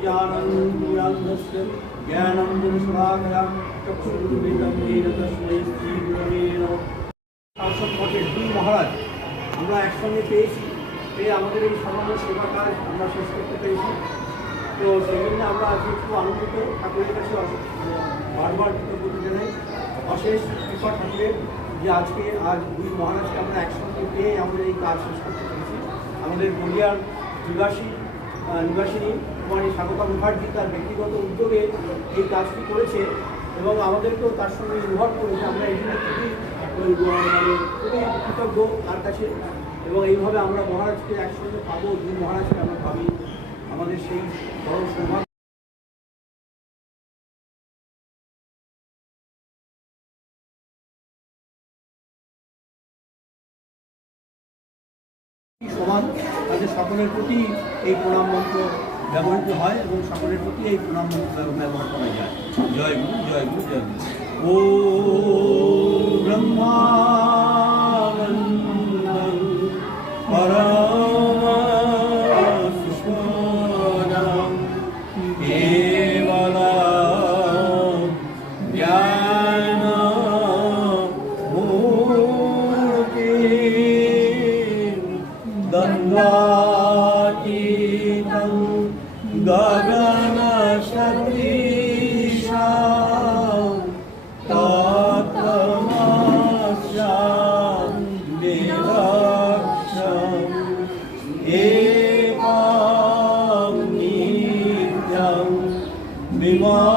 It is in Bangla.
ज्ञानस्य ज्ञानंजनशलाकया चक्षुरुन्मिलितं येन तस्मै श्रीगुरवे नमः। সাংসদ মঠের দুই মহারাজ আমরা একসঙ্গে পেয়ে আমাদের এই সামান্য সেবা কাজ আমরা শেষ করতে পেরেছি। তো সেই জন্য আমরা আজকে খুব আনন্দিত, ঠাকুরের কাছে বারবার কৃতজ্ঞতা জানাই, অশেষ কৃপা ঠাকুরের যে আজ দুই মহারাজকে আমরা একসঙ্গে পেয়ে আমাদের এই কাজ শেষ করতে পেরেছি। আমাদের গড়িয়ার নিবাসিনী কুমারী স্বাগতা মুখার্জি তার ব্যক্তিগত উদ্যোগে এই কাজটি করেছে এবং আমাদেরকেও তার সঙ্গে ইনভলভ করেছে। আমরা এই জন্য খুবই কৃতজ্ঞ তার কাছে এবং এইভাবে আমরা মহারাজকে একসঙ্গে পাবো, দুই মহারাজকে আমরা ভাবি আমাদের সেই বড় সৌভাগ্য। সমান তাদের সকলের প্রতি এই প্রণাম মন্ত্র ব্যবহৃত হয় এবং সকলের প্রতি এই প্রণাম মন্ত্র ব্যবহার করা যায়। জয় গুরু, জয় গুরু, জয় গুরু। ও ব্রহ্মানন্দং পরমসুষমাণং কেবলং জ্ঞানমূর্তিং দ্বন্দ্বাতীতং গগনসদৃশং তত্ত্বমস্যাং বিভক্তং একং নিত্যং বিমলং